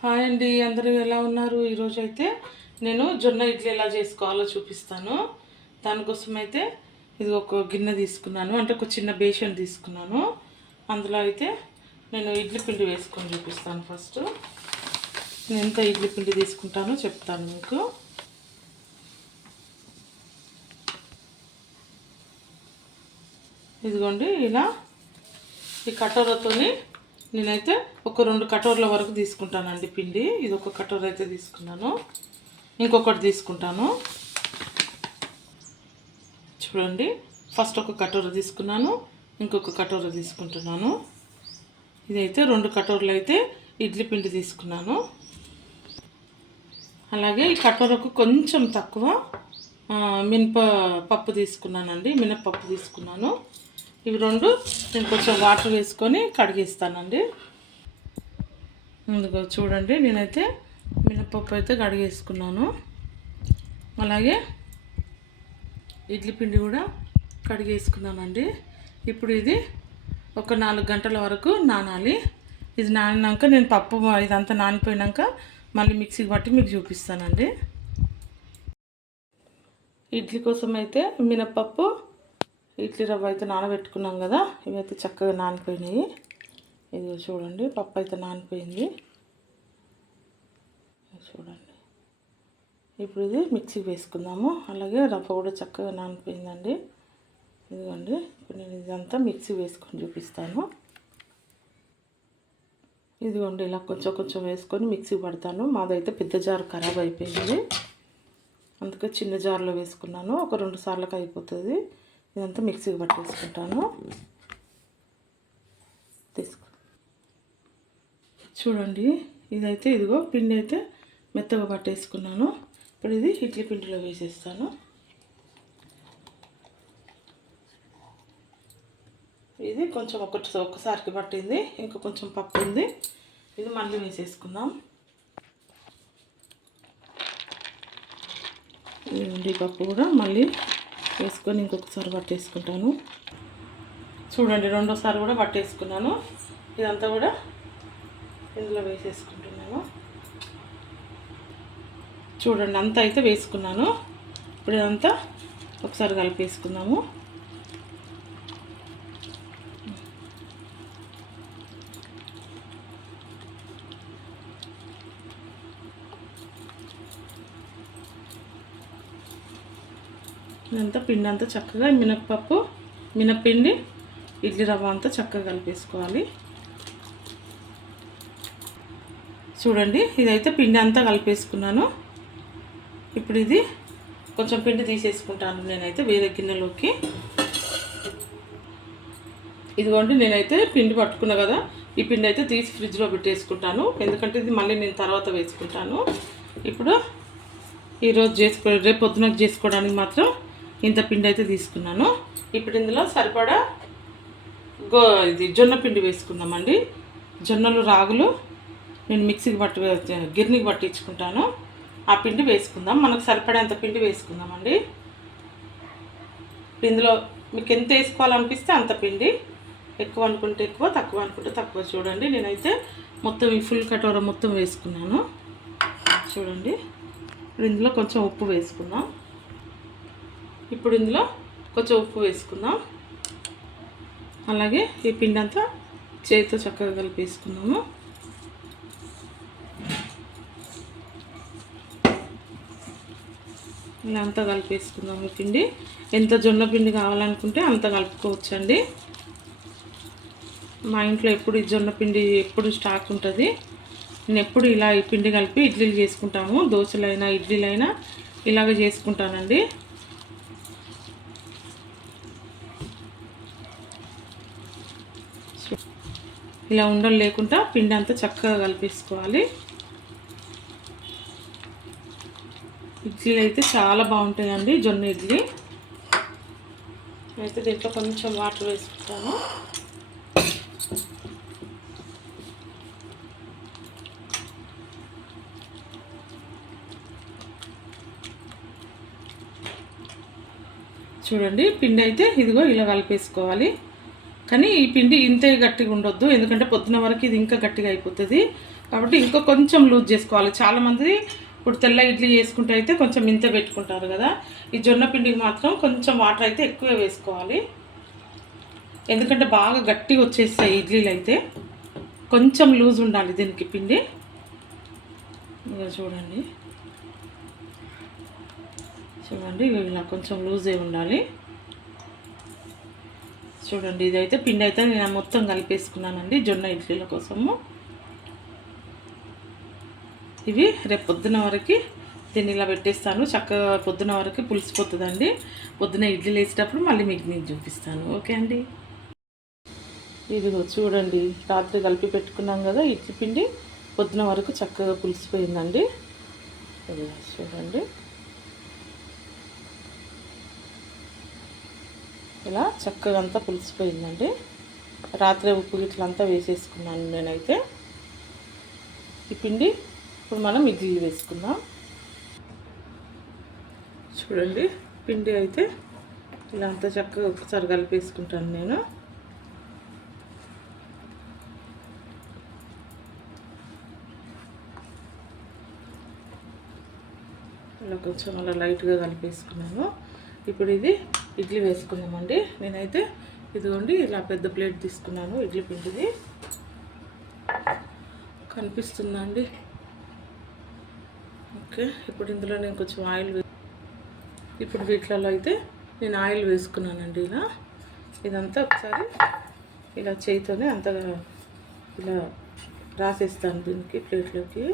Hi అండి అందరూ ఎలా ఉన్నారు? ఈరోజు అయితే నేను జొన్న ఇడ్లీ ఎలా చేసుకోవాలో చూపిస్తాను. దానికోసం అయితే ఇది ఒక గిన్నె తీసుకున్నాను అంటే ఒక చిన్న బేషన్ తీసుకున్నాను. అందులో అయితే నేను ఇడ్లీ పిండి వేసుకొని చూపిస్తాను ఫస్ట్. నేను ఎంత ఇడ్లీ పిండి తీసుకుంటానో చెప్తాను మీకు. ఇదిగోండి ఇలా ఈ కటోరతోని నేనైతే ఒక రెండు కటోర్ల వరకు తీసుకుంటానండి పిండి. ఇది ఒక కటోర అయితే తీసుకున్నాను. ఇంకొకటి తీసుకుంటాను. చూడండి. ఫస్ట్ ఒక కటోర తీసుకున్నాను. ఇంకొక కటోర తీసుకుంటున్నాను. ఇదైతే రెండు కటోరలు అయితే ఇడ్లీ పిండి తీసుకున్నాను. అలాగే ఈ కటోరకు కొంచెం తక్కువ మినప పప్పు తీసుకున్నానండి. మినపప్పు తీసుకున్నాను. ఇవి రెండు నేను కొంచెం వాటర్ వేసుకొని కడిగేస్తానండి. ముందుగా చూడండి నేనైతే మినపప్పు అయితే కడిగేసుకున్నాను. అలాగే ఇడ్లీ పిండి కూడా కడిగేసుకున్నానండి. ఇప్పుడు ఇది ఒక నాలుగు గంటల వరకు నానాలి. ఇది నానినాక నేను పప్పు ఇదంతా నానిపోయినాక మళ్ళీ మిక్సీకి పట్టి మీకు చూపిస్తానండి. ఇడ్లీ కోసం అయితే మినప్పప్పు ఇడ్లీ రవ్వ అయితే నానబెట్టుకున్నాం కదా ఇవైతే చక్కగా నానిపోయినాయి. ఇది చూడండి పప్పు అయితే నానిపోయింది. చూడండి. ఇప్పుడు ఇది మిక్సీకి వేసుకుందాము. అలాగే రవ్వ కూడా చక్కగా నానిపోయిందండి. ఇదిగోండి ఇప్పుడు నేను ఇదంతా మిక్సీ వేసుకొని చూపిస్తాను. ఇదిగోండి ఇలా కొంచెం కొంచెం వేసుకొని మిక్సీ పడతాను. మాదైతే పెద్ద జారు ఖరాబ్ అయిపోయింది. అందుకే చిన్న జార్లో వేసుకున్నాను. ఒక రెండు సార్లకు అయిపోతుంది. ఇదంతా మిక్సీకి పట్టేసుకుంటాను. తీసుకో. చూడండి ఇదైతే ఇదిగో పిండి అయితే మెత్తగా పట్టేసుకున్నాను. ఇప్పుడు ఇది ఇడ్లీ పిండిలో వేసేస్తాను. ఇది కొంచెం ఒకటి ఒక్కసారికి పట్టింది ఇంకా కొంచెం పప్పు ఉంది. ఇది మళ్ళీ వేసేసుకుందాం. ఇది ఈ పప్పు కూడా మళ్ళీ వేసుకొని ఇంకొకసారి పట్టేసుకుంటాను. చూడండి రెండోసారి కూడా పట్టేసుకున్నాను. ఇదంతా కూడా ఇందులో వేసేసుకుంటున్నాను. చూడండి అంతా అయితే వేసుకున్నాను. ఇప్పుడు ఇదంతా ఒకసారి కలిపేసుకుందాము. ఇదంతా పిండి అంతా చక్కగా మినప్పప్పు మినపిండి ఇడ్లీ రవ్వ అంతా చక్కగా కలిపేసుకోవాలి. చూడండి ఇదైతే పిండి అంతా కలిపేసుకున్నాను. ఇప్పుడు ఇది కొంచెం పిండి తీసేసుకుంటాను నేనైతే వేరే గిన్నెలోకి. ఇదిగోండి నేనైతే పిండి పట్టుకున్నా కదా ఈ పిండి అయితే తీసి ఫ్రిడ్జ్లో పెట్టేసుకుంటాను. ఎందుకంటే ఇది మళ్ళీ నేను తర్వాత వేసుకుంటాను. ఇప్పుడు ఈరోజు చేసుకో రేపు పొద్దునకు చేసుకోవడానికి మాత్రం ఇంత పిండి అయితే తీసుకున్నాను. ఇప్పుడు ఇందులో సరిపడా గో ఇది జొన్న పిండి వేసుకుందామండి. జొన్నలు రాగులు నేను మిక్సీకి పట్టి గిర్నికి గిర్నీకి పట్టించుకుంటాను. ఆ పిండి వేసుకుందాం. మనకు సరిపడేంత పిండి వేసుకుందామండి. ఇందులో మీకు ఎంత వేసుకోవాలనిపిస్తే అంత పిండి. ఎక్కువ అనుకుంటే ఎక్కువ తక్కువ అనుకుంటే తక్కువ. చూడండి నేనైతే మొత్తం ఈ ఫుల్ కటోర మొత్తం వేసుకున్నాను. చూడండి. ఇప్పుడు ఇందులో కొంచెం ఉప్పు వేసుకుందాం. ఇప్పుడు ఇందులో కొంచెం ఉప్పు వేసుకుందాం. అలాగే ఈ పిండి అంతా చేతితో చక్కగా కలిపేసుకుందాము ఇలా అంతా కలిపేసుకుందాం ఈ పిండి. ఎంత జొన్న పిండి కావాలనుకుంటే అంత కలుపుకోవచ్చండి. మా ఇంట్లో ఎప్పుడు ఈ జొన్న పిండి ఎప్పుడు స్టాక్ ఉంటుంది. నేను ఎప్పుడు ఇలా ఈ పిండి కలిపి ఇడ్లీలు చేసుకుంటాము. దోశలైనా ఇడ్లీలైనా ఇలాగ చేసుకుంటానండి. ఇలా ఉండలు లేకుండా పిండి అంతా చక్కగా కలిపేసుకోవాలి. ఇడ్లీలు అయితే చాలా బాగుంటాయండి జొన్న ఇడ్లీ. అయితే దీంట్లో కొంచెం వాటర్ వేసుకుంటాను. చూడండి పిండి అయితే ఇదిగో ఇలా కలిపేసుకోవాలి. కానీ ఈ పిండి ఇంతే గట్టిగా ఉండొద్దు ఎందుకంటే పొద్దున వరకు ఇది ఇంకా గట్టిగా అయిపోతుంది. కాబట్టి ఇంకా కొంచెం లూజ్ చేసుకోవాలి. చాలామంది ఇప్పుడు తెల్ల ఇడ్లీ చేసుకుంటే అయితే కొంచెం ఇంత పెట్టుకుంటారు కదా. ఈ జొన్న పిండికి మాత్రం కొంచెం వాటర్ అయితే ఎక్కువ వేసుకోవాలి. ఎందుకంటే బాగా గట్టిగా వచ్చేస్తాయి ఇడ్లీలు అయితే. కొంచెం లూజ్ ఉండాలి దీనికి పిండి. ఇలా చూడండి. చూడండి ఇలా కొంచెం లూజే ఉండాలి. చూడండి ఇదైతే పిండి అయితే నేను మొత్తం కలిపేసుకున్నానండి జొన్న ఇడ్లీల కోసము. ఇవి రేపు పొద్దున వరకు దీన్ని ఇలా పెట్టేస్తాను. చక్కగా పొద్దున వరకు పులిసిపోతుందండి. పొద్దున ఇడ్లీలు వేసేటప్పుడు మళ్ళీ మీకు నేను చూపిస్తాను. ఓకే అండి? ఇదిగో చూడండి రాత్రి కలిపి పెట్టుకున్నాం కదా ఇడ్లీ పిండి. పొద్దున వరకు చక్కగా పులిసిపోయిందండి. చూడండి. ఇలా చక్కగా అంతా పులిసిపోయిందండి. రాత్రి ఉప్పు గిట్లంతా వేసేసుకున్నాను నేనైతే. ఈ పిండి ఇప్పుడు మనం ఇడ్లీ వేసుకుందాం. చూడండి పిండి అయితే ఇలా అంతా చక్కగా ఒకసారి కలిపేసుకుంటాను నేను. ఇలా కొంచెం అలా లైట్గా కలిపేసుకున్నాను. ఇప్పుడు ఇది ఇడ్లీ వేసుకుందామండి. నేనైతే ఇదిగోండి ఇలా పెద్ద ప్లేట్ తీసుకున్నాను ఇడ్లీ పిండిది. కనిపిస్తుందా అండి ఓకే ఇప్పుడు ఇందులో నేను కొంచెం ఆయిల్ ఇప్పుడు వీటిలలో అయితే నేను ఆయిల్ వేసుకున్నానండి ఇలా. ఇదంతా ఒకసారి ఇలా చేయితోనే అంతగా ఇలా రాసేస్తాను దీనికి ప్లేట్లోకి.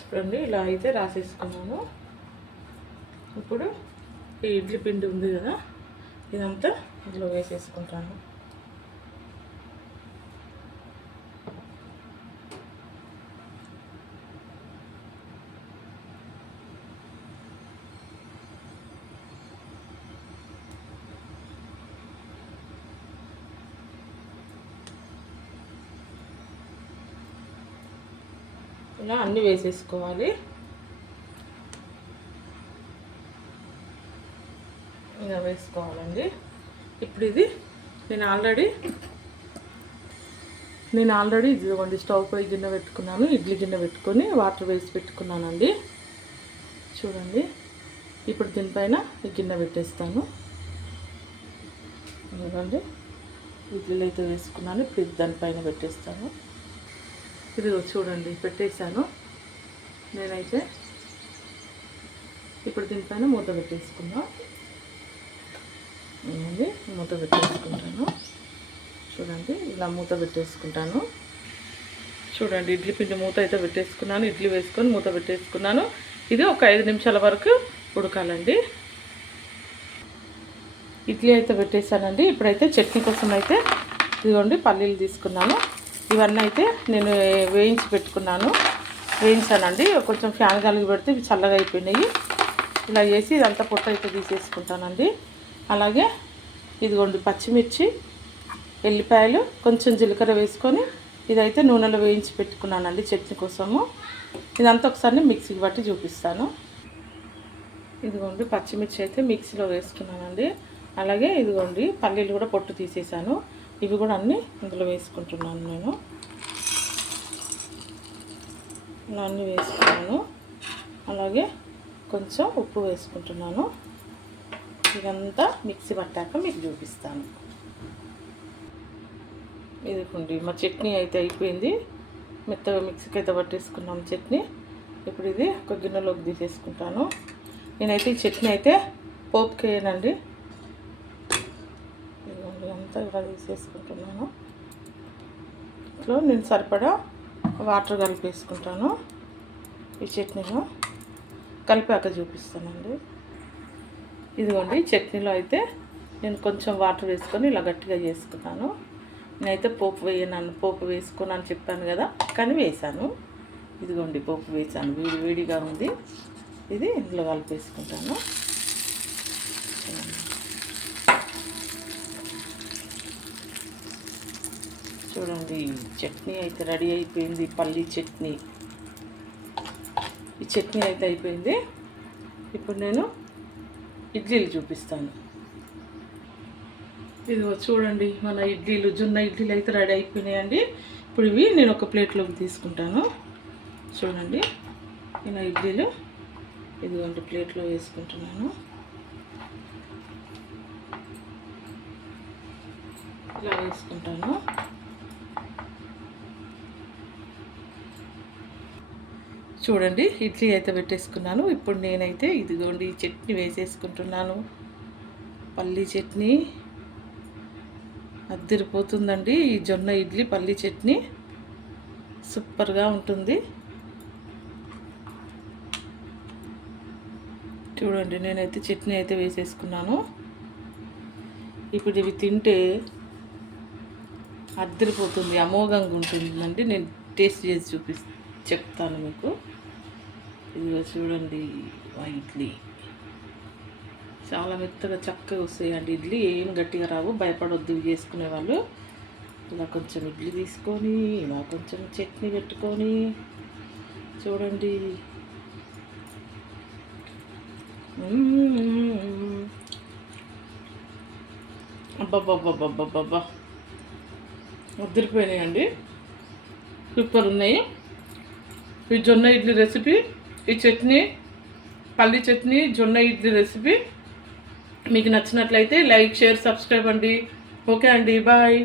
చూడండి ఇలా అయితే రాసేసుకున్నాను. ఇప్పుడు ఈ ఇడ్లీ పిండి ఉంది కదా ఇదంతా ఇందులో వేసేసుకుంటాను. ఇలా అన్నీ వేసేసుకోవాలి. ఇలా వేసుకోవాలండి. ఇప్పుడు ఇది నేను ఆల్రెడీ నేను ఆల్రెడీ ఇదిగోండి స్టవ్ పై గిన్నె పెట్టుకున్నాను ఇడ్లీ గిన్నె పెట్టుకొని వాటర్ వేసి పెట్టుకున్నానండి. చూడండి ఇప్పుడు దీనిపైన ఈ గిన్నె పెట్టేస్తాను. చూడండి ఇడ్లీలు అయితే వేసుకున్నాను ఇప్పుడు దానిపైన పెట్టేస్తాను. ఇదిగో చూడండి పెట్టేశాను. నేనైతే ఇప్పుడు దీనిపైన మూత పెట్టేసుకుందాం. ఏమండి? మూత పెట్టేసుకుంటాను. చూడండి ఇలా మూత పెట్టేసుకుంటాను. చూడండి ఇడ్లీ పిండి మూత అయితే పెట్టేసుకున్నాను. ఇడ్లీ వేసుకొని మూత పెట్టేసుకున్నాను. ఇది ఒక ఐదు నిమిషాల వరకు ఉడకాలండి. ఇడ్లీ అయితే పెట్టేశానండి. ఇప్పుడైతే చట్నీ కోసం అయితే ఇదిగోండి పల్లీలు తీసుకున్నాను. ఇవన్నీ అయితే నేను వేయించి పెట్టుకున్నాను. వేయించానండి. కొంచెం ఫ్యాన్ కలిగి పెడితే ఇవి చల్లగా అయిపోయినాయి. ఇలా చేసి ఇదంతా పొట్ట అయితే తీసేసుకుంటానండి. అలాగే ఇదిగోండి పచ్చిమిర్చి ఎల్లిపాయలు కొంచెం జీలకర్ర వేసుకొని ఇదైతే నూనెలో వేయించి పెట్టుకున్నానండి చట్నీ కోసము. ఇదంతా ఒకసారి మిక్సీకి బట్టి చూపిస్తాను. ఇదిగోండి పచ్చిమిర్చి అయితే మిక్సీలో వేసుకున్నానండి. అలాగే ఇదిగోండి పల్లీలు కూడా పొట్టు తీసేసాను ఇవి కూడా అన్నీ ఇందులో వేసుకుంటున్నాను నేను. ఇలా అన్నీ వేసుకున్నాను. అలాగే కొంచెం ఉప్పు వేసుకుంటున్నాను. ఇదంతా మిక్సీ పట్టాక మీకు చూపిస్తాను. ఇదిగోండి మా చట్నీ అయితే అయిపోయింది. మెత్తగా మిక్సీకి అయితే పట్టేసుకున్నాం చట్నీ. ఇప్పుడు ఇది ఒక గిన్నెలోకి తీసేసుకుంటాను. నేనైతే ఈ చట్నీ అయితే పోపుకేయనండి. అంతా ఇలా తీసేసుకుంటున్నాను. ఇట్లో నేను సరిపడా వాటర్ కలిపేసుకుంటాను. ఈ చట్నీలో కలిపాక చూపిస్తానండి. ఇదిగోండి చట్నీలో అయితే నేను కొంచెం వాటర్ వేసుకొని ఇలా గట్టిగా చేసుకున్నాను. నేనైతే పోపు వేయనాను పోపు వేసుకున్నాను చెప్పాను కదా కానీ వేసాను ఇదిగోండి పోపు వేసాను వేడి వేడిగా ఉంది. ఇది ఇందులో కలిపేసుకుంటాను. చూడండి చట్నీ అయితే రెడీ అయిపోయింది పల్లీ చట్నీ. ఈ చట్నీ అయితే అయిపోయింది. ఇప్పుడు నేను ఇడ్లీలు చూపిస్తాను. ఇదిగో చూడండి మన ఇడ్లీలు జొన్న ఇడ్లీలు అయితే రెడీ అయిపోయినాయండి. ఇప్పుడు ఇవి నేను ఒక ప్లేట్లోకి తీసుకుంటాను. చూడండి నేను ఇడ్లీలు. ఇదిగోండి ప్లేట్లో వేసుకుంటున్నాను. ఇలా వేసుకుంటాను. చూడండి ఇడ్లీ అయితే పెట్టేసుకున్నాను. ఇప్పుడు నేనైతే ఇదిగోండి ఈ చట్నీ వేసేసుకుంటున్నాను. పల్లీ చట్నీ. అద్దరిపోతుందండి ఈ జొన్న ఇడ్లీ పల్లీ చట్నీ. సూపర్గా ఉంటుంది. చూడండి నేనైతే చట్నీ అయితే వేసేసుకున్నాను. ఇప్పుడు ఇవి తింటే అద్దరిపోతుంది అమోఘంగా ఉంటుందండి. నేను టేస్ట్ చేసి చూపిస్తాను చెప్తాను మీకు. ఇదిగో చూడండి మా ఇడ్లీ చాలా మెత్తగా చక్కగా వస్తాయండి ఇడ్లీ. ఏం గట్టిగా రావు భయపడొద్దు చేసుకునే వాళ్ళు. ఇలా కొంచెం ఇడ్లీ తీసుకొని ఇలా కొంచెం చట్నీ పెట్టుకొని చూడండి. అబ్బబ్బబ్బబ్బబ్బబ్బా ముద్రిపోయినాయండి సూపర్ ఉన్నాయి. ఈ జొన్న ఇడ్లీ రెసిపీ ఈ చట్నీ పల్లి చట్నీ జొన్న ఇడ్లీ రెసిపీ మీకు నచ్చినట్లయితే లైక్ షేర్ సబ్స్క్రైబ్ అండి. ఓకే అండి బాయ్.